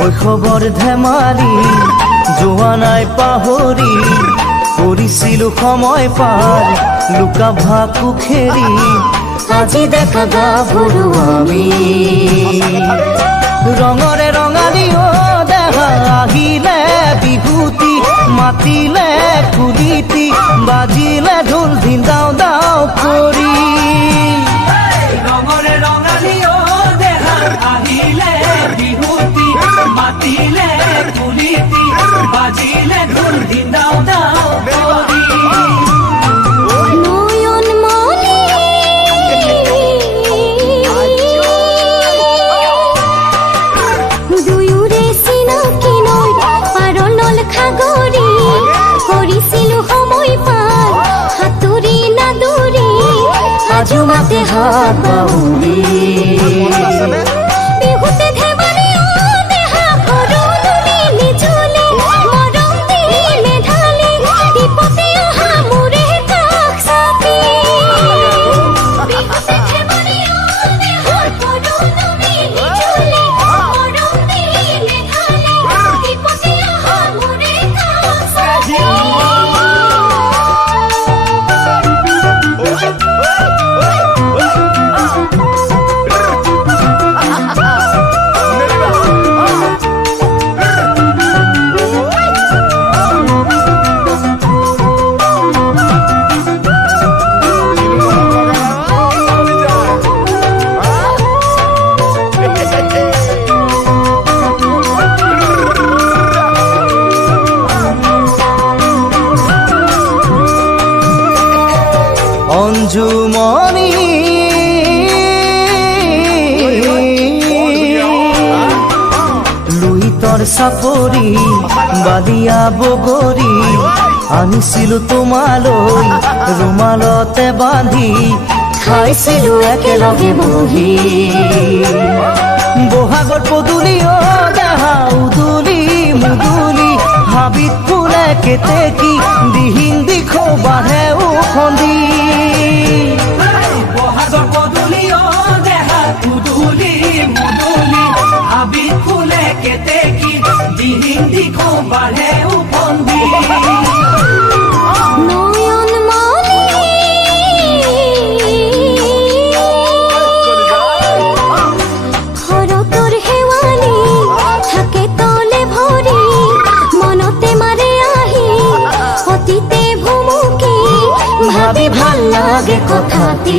শৈশৱৰ ধেমালি যোৱা নাই পাহৰি কৰিছিলো সময় পাৰ লুকা ভাকু খেৰি আজি দেখা গাভৰু আমি ৰঙৰে ৰঙালী দেহা আহিলে বিহুতি মাতিলে কুলিতি বাজিলে ঢোল ধিন দাও দাও কৰি ৰঙৰে ৰঙালী দেহা আহিলে বিহুতি মাতিলে কুলিতি বাজিলে ঢোল ধিন দাও দাও কৰি আজুমাতে হাত বাউলি বিহুতে ধেমালি দেহা করুণী নিঝুলি মরম দিলে ঢালি বিপদে আহা মোরে কাষ চাপি বিহুতে ধেমালি দেহা করুণী নিঝুলি মরম দিলে ঢালি বিপদে আহা মোরে কাষ চাপি অঞ্জুমনি লুইতৰ চাপৰি বালিয়া বগৰী আনিছিলো তোমালৈ ৰুমালতে বান্ধি খাইছিলো একেলগে বহি বহাগৰ পদূলি দেহা উদুলি মুদুলি হাবিত ফুলে কেতেকী দিহিং দিখৌ বাঢ়ে উখন্দি বহাগৰ পদূলি দেহা উদুলি মুদুলি হাবিত ফুলে কেতেকী দিহিং দিখৌ বাঢ়ে উফন্দি ভাবি ভাল লাগে কথাটি